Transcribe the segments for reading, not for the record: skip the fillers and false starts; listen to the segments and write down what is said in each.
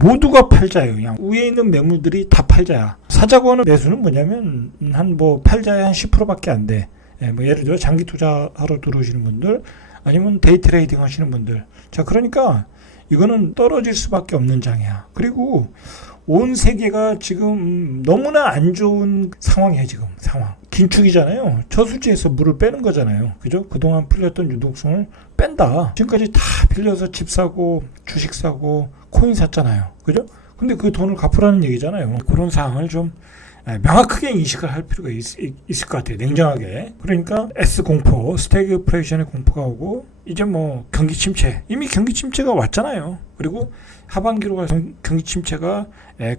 모두가 팔자예요. 그냥 위에 있는 매물들이 다 팔자야. 사자고 하는 매수는 뭐냐면 한 뭐 팔자의 한 10%밖에 안 돼. 뭐 예를 들어 장기 투자하러 들어오시는 분들 아니면 데이 트레이딩 하시는 분들. 자, 그러니까 이거는 떨어질 수밖에 없는 장이야. 그리고 온 세계가 지금 너무나 안 좋은 상황이에요. 지금 상황 긴축이잖아요. 저수지에서 물을 빼는 거잖아요. 그죠? 그동안 풀렸던 유동성을 뺀다. 지금까지 다 빌려서 집 사고 주식 사고 코인 샀잖아요. 그죠? 근데 그 돈을 갚으라는 얘기잖아요. 그런 상황을 좀 명확하게 인식을 할 필요가 있을 것 같아요. 냉정하게. 그러니까 S공포, 스태그플레이션의 공포가 오고 이제 뭐 경기 침체, 이미 경기 침체가 왔잖아요. 그리고 하반기로 가서 경기 침체가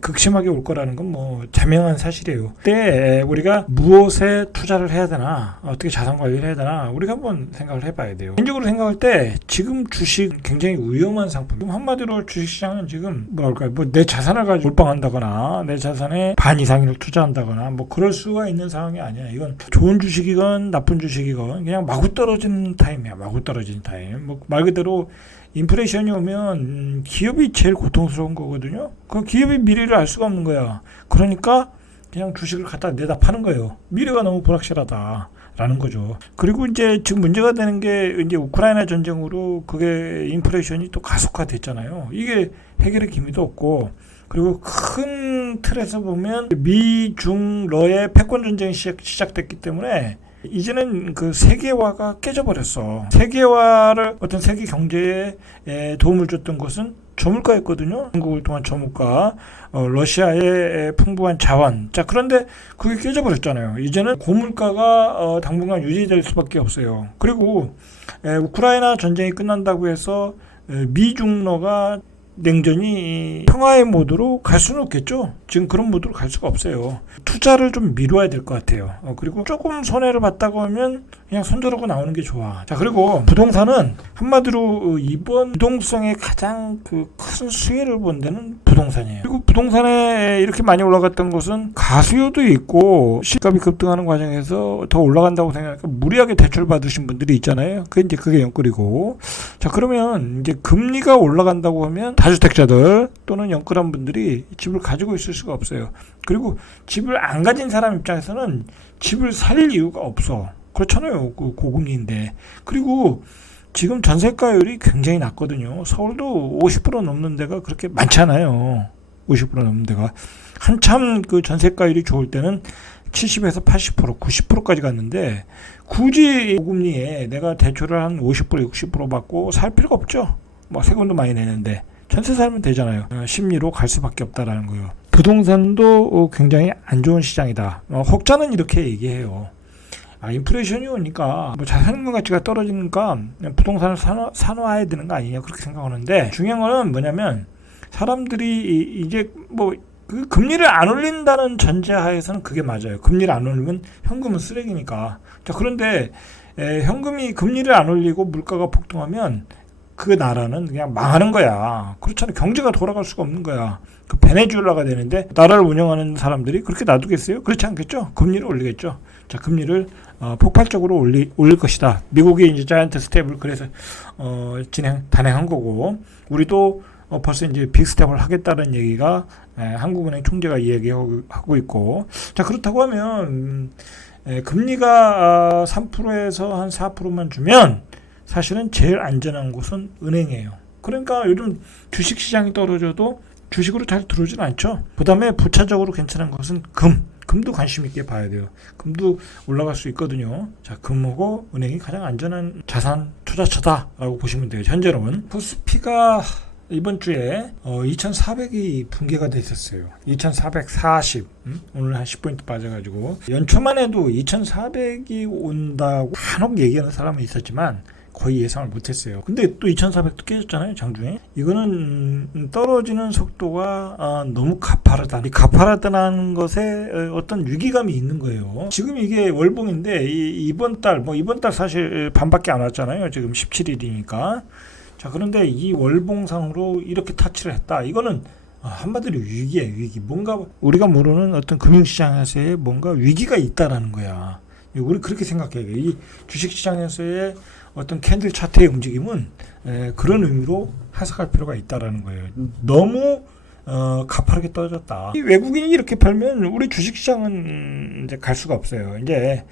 극심하게 올 거라는 건 뭐 자명한 사실이에요. 그때 우리가 무엇에 투자를 해야 되나, 어떻게 자산 관리를 해야 되나 우리가 한번 생각을 해봐야 돼요. 개인적으로 생각할 때 지금 주식 굉장히 위험한 상품. 한마디로 주식시장은 지금 뭐랄까, 뭐 내 자산을 가지고 몰빵한다거나 내 자산의 반 이상을 투자한다거나 뭐 그럴 수가 있는 상황이 아니야. 이건 좋은 주식이건 나쁜 주식이건 그냥 마구 떨어지는 타임이야. 마구 떨어지는 타임. 뭐 말 그대로 인플레이션이 오면 기업이 제일 고통스러운 거거든요. 그 기업의 미래를 알 수가 없는 거야. 그러니까 그냥 주식을 갖다 내다 파는 거예요. 미래가 너무 불확실하다라는 거죠. 그리고 이제 지금 문제가 되는 게 이제 우크라이나 전쟁으로 그게 인플레이션이 또 가속화됐잖아요. 이게 해결의 기미도 없고, 그리고 큰 틀에서 보면 미중러의 패권 전쟁이 시작됐기 때문에 이제는 그 세계화가 깨져버렸어. 세계화를 어떤 세계 경제에 도움을 줬던 것은 저물가였거든요. 한국을 통한 저물가, 러시아의 풍부한 자원. 자, 그런데 그게 깨져버렸잖아요. 이제는 고물가가 당분간 유지될 수밖에 없어요. 그리고 우크라이나 전쟁이 끝난다고 해서 미중러가 냉전이 평화의 모드로 갈 수는 없겠죠. 지금 그런 모드로 갈 수가 없어요. 투자를 좀 미뤄야 될 것 같아요. 그리고 조금 손해를 봤다고 하면 그냥 손절하고 나오는 게 좋아. 자, 그리고 부동산은 한마디로 이번 유동성의 가장 그 큰 수혜를 본 데는 부동산이에요. 그리고 부동산에 이렇게 많이 올라갔던 것은 가수요도 있고 시값이 급등하는 과정에서 더 올라간다고 생각하니까 무리하게 대출 받으신 분들이 있잖아요. 그게 연끌이고. 자, 그러면 이제 금리가 올라간다고 하면 다주택자들 또는 연끌한 분들이 집을 가지고 있을 수가 없어요. 그리고 집을 안 가진 사람 입장에서는 집을 살 이유가 없어. 그렇잖아요. 그 고금리인데. 그리고 지금 전세가율이 굉장히 낮거든요. 서울도 50% 넘는 데가 그렇게 많잖아요. 50% 넘는 데가. 한참 그 전세가율이 좋을 때는 70에서 80%, 90%까지 갔는데 굳이 고금리에 내가 대출을 한 50%, 60% 받고 살 필요가 없죠. 뭐 세금도 많이 내는데 전세 살면 되잖아요. 심리로 갈 수밖에 없다라는 거예요. 부동산도 굉장히 안 좋은 시장이다. 혹자는 이렇게 얘기해요. 인플레이션이 오니까 뭐 자산금 가치가 떨어지니까 부동산을 사놓아야 되는 거 아니냐 그렇게 생각하는데, 중요한 거는 뭐냐면 사람들이 이제 뭐 그 금리를 안 올린다는 전제하에서는 그게 맞아요. 금리를 안 올리면 현금은 쓰레기니까. 자, 그런데 현금이 금리를 안 올리고 물가가 폭등하면 그 나라는 그냥 망하는 거야. 그렇잖아요. 경제가 돌아갈 수가 없는 거야. 그 베네수엘라가 되는데 나라를 운영하는 사람들이 그렇게 놔두겠어요? 그렇지 않겠죠? 금리를 올리겠죠. 자, 금리를 폭발적으로 올릴 것이다. 미국이 이제 자이언트 스텝을 그래서 단행한 거고, 우리도 벌써 이제 빅 스텝을 하겠다는 얘기가 한국은행 총재가 이야기하고 있고. 자, 그렇다고 하면 금리가 3%에서 한 4%만 주면 사실은 제일 안전한 곳은 은행이에요. 그러니까 요즘 주식시장이 떨어져도 주식으로 잘 들어오지는 않죠. 그 다음에 부차적으로 괜찮은 것은 금도 관심 있게 봐야 돼요. 금도 올라갈 수 있거든요. 자, 금하고 은행이 가장 안전한 자산 투자처다라고 보시면 돼요. 현재로는 코스피가 이번 주에 2400이 붕괴가 됐었어요. 2440. 오늘 한 10포인트 빠져가지고 연초만 해도 2400이 온다고 간혹 얘기하는 사람은 있었지만 거의 예상을 못했어요. 근데 또 2400도 깨졌잖아요, 장중에. 이거는 떨어지는 속도가 너무 가파르다. 이 가파르다는 것에 어떤 위기감이 있는 거예요. 지금 이게 월봉인데 이번 달 사실 반밖에 안 왔잖아요. 지금 17일이니까. 자, 그런데 이 월봉상으로 이렇게 타치를 했다. 이거는 한마디로 위기예요, 위기. 뭔가 우리가 모르는 어떤 금융시장에서의 뭔가 위기가 있다라는 거야. 우리 그렇게 생각해야 돼요. 이 주식시장에서의 어떤 캔들 차트의 움직임은 그런 의미로 해석할 필요가 있다라는 거예요. 너무 가파르게 떨어졌다. 이 외국인이 이렇게 팔면 우리 주식시장은 이제 갈 수가 없어요. 이제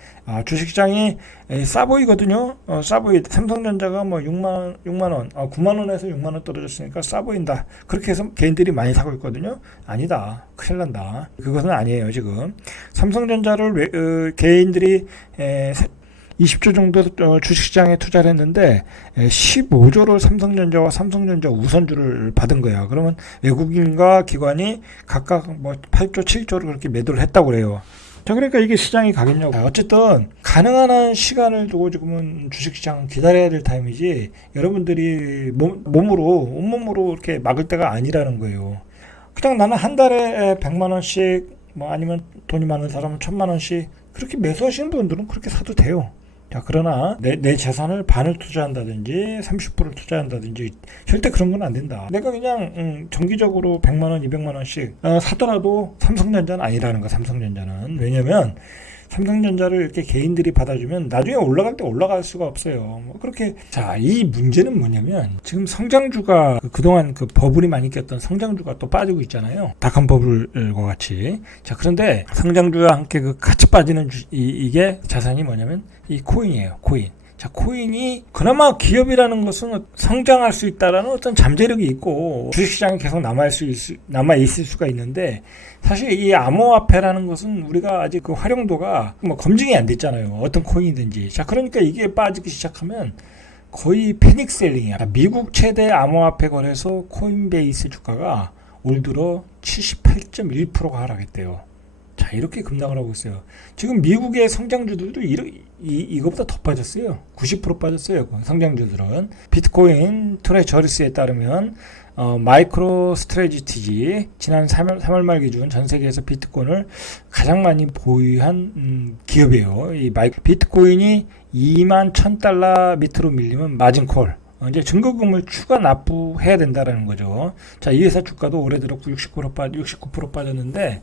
주식시장이 싸 보이거든요. 싸 보이. 삼성전자가 뭐 6만 원, 9만 원에서 6만 원 떨어졌으니까 싸 보인다. 그렇게 해서 개인들이 많이 사고 있거든요. 아니다. 큰일 난다. 그것은 아니에요. 지금 삼성전자를 개인들이 20조 정도 주식시장에 투자를 했는데 15조를 삼성전자 우선주를 받은 거야. 그러면 외국인과 기관이 각각 뭐 8조, 7조를 그렇게 매도를 했다고 그래요. 자, 그러니까 이게 시장이 가겠냐고. 어쨌든 가능한 한 시간을 두고 지금은 주식시장 기다려야 될 타임이지 여러분들이 온몸으로 이렇게 막을 때가 아니라는 거예요. 그냥 나는 한 달에 100만 원씩 뭐 아니면 돈이 많은 사람은 1000만 원씩 그렇게 매수하시는 분들은 그렇게 사도 돼요. 자, 그러나 내 재산을 반을 투자한다든지 30%를 투자한다든지 절대 그런 건 안 된다. 내가 그냥 정기적으로 100만 원, 200만 원씩 사더라도 삼성전자는 아니라는 거야. 삼성전자는. 왜냐면 삼성전자를 이렇게 개인들이 받아주면 나중에 올라갈 때 올라갈 수가 없어요. 뭐 그렇게. 자, 이 문제는 뭐냐면 지금 성장주가 그동안 그 버블이 많이 꼈던 성장주가 또 빠지고 있잖아요. 닷컴 버블과 같이. 자, 그런데 성장주와 함께 그 같이 빠지는 이게 자산이 뭐냐면 이 코인이에요. 코인. 자, 코인이 그나마 기업이라는 것은 성장할 수 있다라는 어떤 잠재력이 있고 주식시장에 계속 남아있을 수가 있는데 사실 이 암호화폐라는 것은 우리가 아직 그 활용도가 뭐 검증이 안 됐잖아요. 어떤 코인이든지. 자, 그러니까 이게 빠지기 시작하면 거의 패닉 셀링이야. 미국 최대 암호화폐 거래소 코인베이스 주가가 올 들어 78.1%가 하락했대요. 자, 이렇게 급락을 하고 있어요. 지금 미국의 성장주들도 이거보다 더 빠졌어요. 90% 빠졌어요. 성장주들은. 비트코인 트레저리스에 따르면 마이크로 스트래티지 지난 3월 말 기준 전 세계에서 비트코인을 가장 많이 보유한 기업이에요. 비트코인이 2만 1000달러 밑으로 밀리면 마진콜. 이제 증거금을 추가 납부해야 된다라는 거죠. 자, 이 회사 주가도 올해 들어 69% 빠졌는데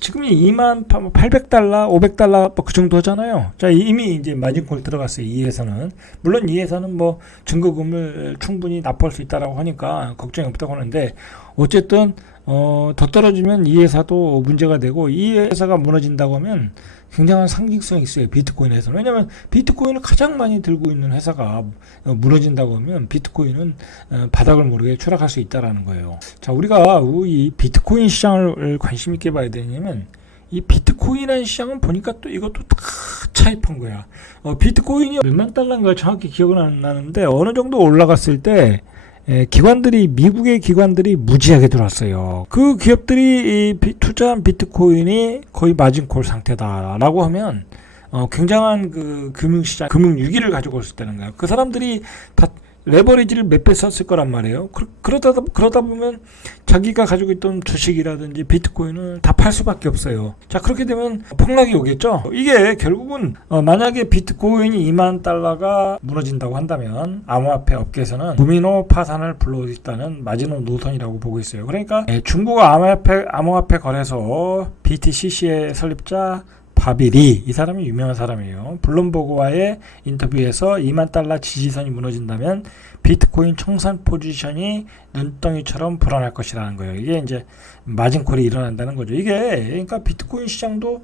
지금이 2800달러, 500달러 뭐 그 정도잖아요. 자, 이미 이제 마진콜 들어갔어요. 이 회사는. 물론 이 회사는 뭐 증거금을 충분히 납부할 수 있다라고 하니까 걱정이 없다고 하는데 어쨌든 더 떨어지면 이 회사도 문제가 되고 이 회사가 무너진다고 하면 굉장한 상징성이 있어요. 비트코인에서는. 왜냐하면 비트코인을 가장 많이 들고 있는 회사가 무너진다고 하면 비트코인은 바닥을 모르게 추락할 수 있다라는 거예요. 자, 우리가 이 비트코인 시장을 관심 있게 봐야 되냐면 이 비트코인이라는 시장은 보니까 또 이것도 다 차입한 거야. 비트코인이 몇만 달러인가 정확히 기억은 안 나는데 어느 정도 올라갔을 때 미국의 기관들이 무지하게 들어왔어요. 그 기업들이 투자한 비트코인이 거의 마진콜 상태다라고 하면 굉장한 그 금융시장, 금융위기를 가지고 올수 있다는 거예요. 그 사람들이 다 레버리지를 몇 배 썼을 거란 말이에요. 그러다 보면 자기가 가지고 있던 주식이라든지 비트코인을 다 팔 수밖에 없어요. 자, 그렇게 되면 폭락이 오겠죠. 이게 결국은 만약에 비트코인이 2만 달러가 무너진다고 한다면 암호화폐 업계에서는 도미노 파산을 불러일으키는 마지노 노선이라고 보고 있어요. 그러니까 중국 암호화폐 거래소 BTCC의 설립자 바비리, 이 사람이 유명한 사람이에요. 블룸버그와의 인터뷰에서 2만 달러 지지선이 무너진다면 비트코인 청산 포지션이 눈덩이처럼 불어날 것이라는 거예요. 이게 이제 마진콜이 일어난다는 거죠. 그러니까 비트코인 시장도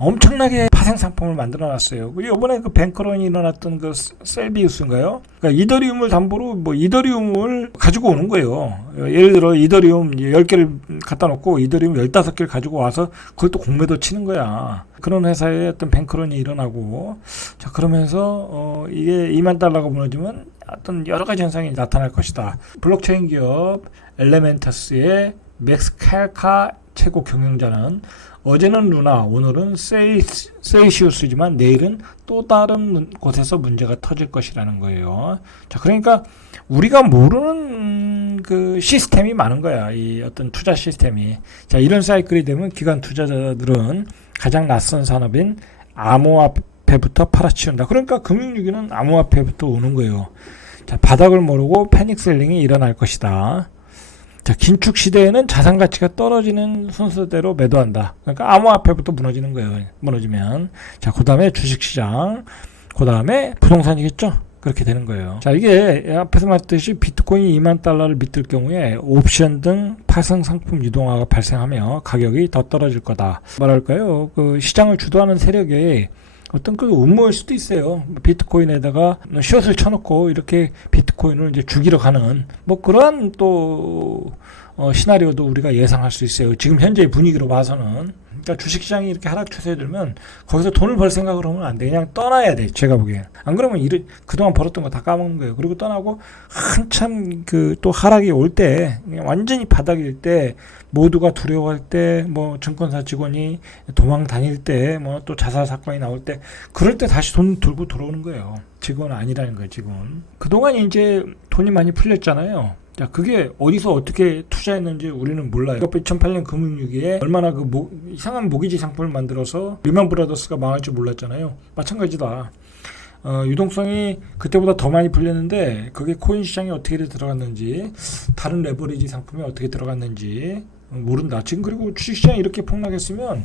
엄청나게 파생 상품을 만들어 놨어요. 이번에 그 뱅크런이 일어났던 그 셀비우스인가요? 그러니까 이더리움을 담보로 뭐 이더리움을 가지고 오는 거예요. 예를 들어 이더리움 10개를 갖다 놓고 이더리움 15개를 가지고 와서 그걸 또 공매도 치는 거야. 그런 회사에 어떤 뱅크런이 일어나고, 자, 그러면서 이게 2만 달러가 무너지면 어떤 여러 가지 현상이 나타날 것이다. 블록체인 기업 엘레멘터스의 맥스 칼카 최고 경영자는 어제는 루나, 오늘은 세이시우스지만 내일은 또 다른 곳에서 문제가 터질 것이라는 거예요. 자, 그러니까 우리가 모르는 그 시스템이 많은 거야. 이 어떤 투자 시스템이. 자, 이런 사이클이 되면 기관 투자자들은 가장 낯선 산업인 암호화폐부터 팔아치운다. 그러니까 금융위기는 암호화폐부터 오는 거예요. 자, 바닥을 모르고 패닉셀링이 일어날 것이다. 자, 긴축 시대에는 자산 가치가 떨어지는 순서대로 매도한다. 그러니까 암호화폐부터 무너지는 거예요. 무너지면. 자, 그 다음에 주식시장, 그 다음에 부동산이겠죠. 그렇게 되는 거예요. 자, 이게 앞에서 말했듯이 비트코인이 2만 달러를 밑들 경우에 옵션 등 파생 상품 유동화가 발생하며 가격이 더 떨어질 거다. 뭐랄까요? 그 시장을 주도하는 세력이 어떤 그 음모일 수도 있어요. 비트코인에다가 숏을 쳐놓고 이렇게 비트코인을 이제 죽이러 가는 뭐 그러한 또 시나리오도 우리가 예상할 수 있어요. 지금 현재의 분위기로 봐서는. 그러니까 주식시장이 이렇게 하락 추세에 들면 거기서 돈을 벌 생각을 하면 안 돼. 그냥 떠나야 돼. 제가 보기엔. 안 그러면 그동안 벌었던 거 다 까먹는 거예요. 그리고 떠나고 한참 그 또 하락이 올 때, 완전히 바닥일 때, 모두가 두려워할 때, 뭐 증권사 직원이 도망 다닐 때, 뭐 또 자살 사건이 나올 때, 그럴 때 다시 돈 들고 들어오는 거예요. 지금은 아니라는 거예요. 지금은. 그동안 이제 돈이 많이 풀렸잖아요. 자, 그게 어디서 어떻게 투자했는지 우리는 몰라요. 2008년 금융위기에 얼마나 이상한 모기지 상품을 만들어서 리먼 브라더스가 망할 줄 몰랐잖아요. 마찬가지다. 유동성이 그때보다 더 많이 풀렸는데 그게 코인 시장에 어떻게 들어갔는지, 다른 레버리지 상품에 어떻게 들어갔는지 모른다. 지금 그리고 주식시장이 이렇게 폭락했으면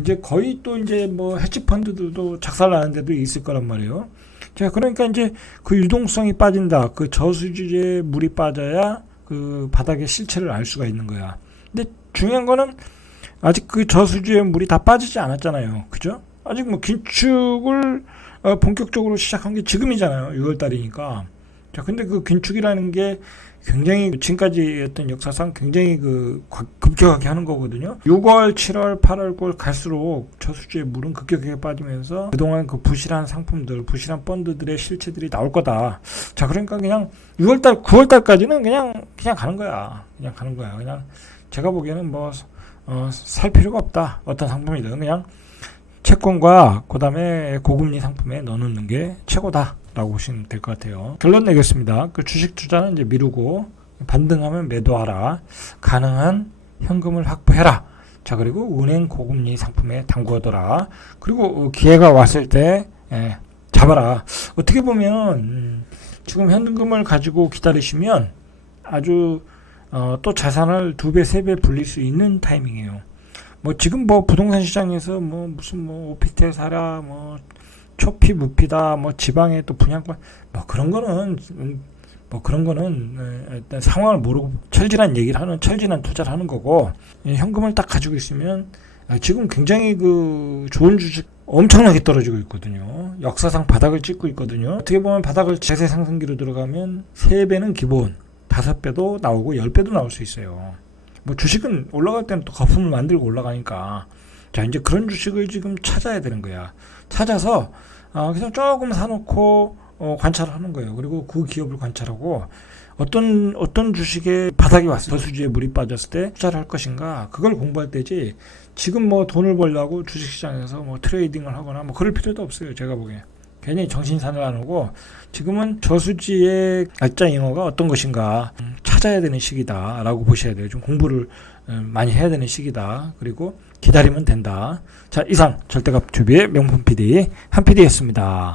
이제 거의 또 이제 뭐 헤지 펀드들도 작살나는 데도 있을 거란 말이에요. 자, 그러니까 이제 그 유동성이 빠진다. 그 저수지에 물이 빠져야 그 바닥의 실체를 알 수가 있는 거야. 근데 중요한 거는 아직 그 저수지에 물이 다 빠지지 않았잖아요. 그죠? 아직 뭐 긴축을 본격적으로 시작한 게 지금이잖아요. 6월 달이니까. 자, 근데 그 긴축이라는 게 굉장히 지금까지 어떤 역사상 굉장히 그 급격하게 하는 거거든요. 6월, 7월, 8월, 9월 갈수록 저수지의 물은 급격하게 빠지면서 그동안 그 부실한 상품들, 부실한 펀드들의 실체들이 나올 거다. 자, 그러니까 그냥 6월달, 9월달까지는 그냥 가는 거야. 그냥 가는 거야. 그냥 제가 보기에는 뭐 살 필요가 없다. 어떤 상품이든 그냥 채권과 그 다음에 고금리 상품에 넣어놓는 게 최고다 라고 보시면 될 것 같아요. 결론 내겠습니다. 그 주식 투자는 이제 미루고 반등하면 매도하라. 가능한 현금을 확보해라. 자, 그리고 은행 고금리 상품에 담궈둬라. 그리고 기회가 왔을 때 잡아라. 어떻게 보면 지금 현금을 가지고 기다리시면 아주 또 자산을 2배, 3배 불릴 수 있는 타이밍이에요. 뭐 지금 뭐 부동산 시장에서 뭐 무슨 뭐 오피스텔 사라, 뭐 초피 무피다, 뭐 지방에 또 분양권, 뭐 그런 거는 일단 상황을 모르고 철진한 얘기를 하는, 철진한 투자를 하는 거고, 현금을 딱 가지고 있으면 지금 굉장히 그 좋은 주식 엄청나게 떨어지고 있거든요. 역사상 바닥을 찍고 있거든요. 어떻게 보면 바닥을 제세 상승기로 들어가면 3배는 기본, 5배도 나오고 10배도 나올 수 있어요. 뭐 주식은 올라갈 때는 또 거품을 만들고 올라가니까, 자, 이제 그런 주식을 지금 찾아야 되는 거야. 찾아서 그냥 조금 사놓고 관찰을 하는 거예요. 그리고 그 기업을 관찰하고 어떤 주식에 바닥이 왔을 때, 저수지에 물이 빠졌을 때 투자를 할 것인가, 그걸 공부할 때지. 지금 뭐 돈을 벌려고 주식시장에서 뭐 트레이딩을 하거나 뭐 그럴 필요도 없어요. 제가 보기에 괜히 정신산을 안 오고, 지금은 저수지의 알짜 잉어가 어떤 것인가 찾아야 되는 시기다 라고 보셔야 돼요. 좀 공부를 많이 해야 되는 시기다. 그리고 기다리면 된다. 자, 이상 절대값 TV의 명품 PD 한 PD였습니다.